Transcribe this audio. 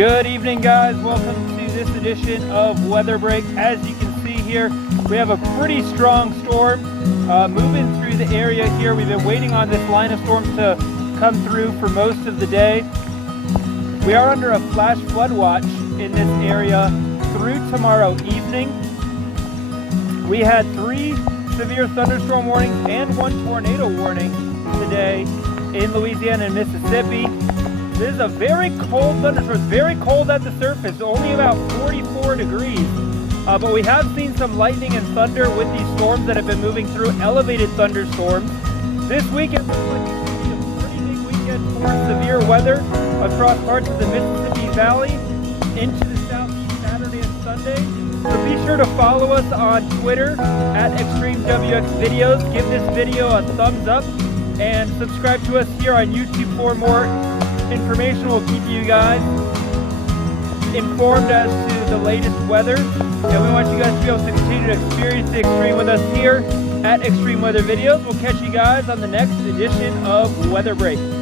Good evening, guys. Welcome to this edition of WeatherBreak. As you can see here, we have a pretty strong storm moving through the area here. We've been waiting on this line of storms to come through for most of the day. We are under a flash flood watch in this area through tomorrow evening. We had 3 severe thunderstorm warnings and 1 tornado warning today in Louisiana and Mississippi. This is a very cold thunderstorm. It's very cold at the surface, only about 44 degrees. But we have seen some lightning and thunder with these storms that have been moving through, elevated thunderstorms. This weekend looks like it's going to be a pretty big weekend for severe weather across parts of the Mississippi Valley into the southeast Saturday and Sunday. So be sure to follow us on Twitter at ExtremeWX Videos. Give this video a thumbs up and subscribe to us here on YouTube for more information. Will keep you guys informed as to the latest weather, and we want you guys to be able to continue to experience the extreme with us here at Extreme Weather Videos. We'll catch you guys on the next edition of WeatherBreak.